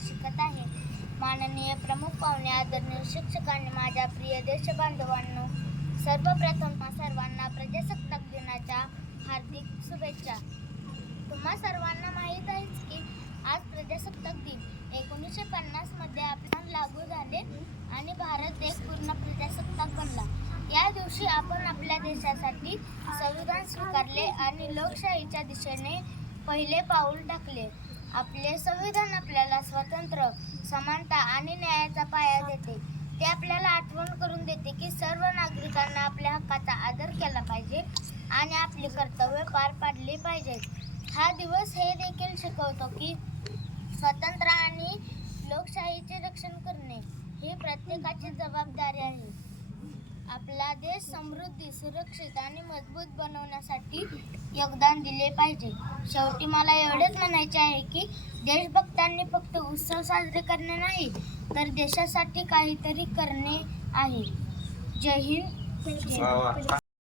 शिकत आहे. माननीय प्रमुख पाहुणे, आदरणीय शिक्षकांनी, माझ्या प्रिय देशबांधवांनो, सर्वप्रथम सर्वांना प्रजासत्ताक दिनाच्या हार्दिक शुभेच्छा. तुम्हा सर्वांना माहीत आहेच की आज प्रजासत्ताक दिन 1950 मध्ये आपण लागू झाले आणि भारत एक पूर्ण प्रजासत्ताक बनला. या दिवशी आपण आपल्या देशासाठी संविधान स्वीकारले आणि लोकशाहीच्या दिशेने पहिले पाऊल टाकले. आपले संविधान आपल्याला स्वातंत्र्य, समानता आणि न्यायाचा पाया देते. ते आपल्याला आठवण करून देते की सर्व नागरिकांना आपल्या हक्काचा आदर केला पाहिजे आणि आपली कर्तव्ये पार पाडली पाहिजेत. हा दिवस हे देखील शिकवतो की स्वातंत्र्य आणि लोकशाहीचे रक्षण करणे ही प्रत्येकाची जबाबदारी आहे. आपला देश समृद्धी, सुरक्षित आणि मजबूत बनवण्यासाठी योगदान दिले पाहिजे. शेवटी मला एवढेच म्हणायचे आहे की देशभक्तांनी फक्त उत्सव साजरे करणे नाही, तर देशासाठी काहीतरी करणे आहे. जय हिंद.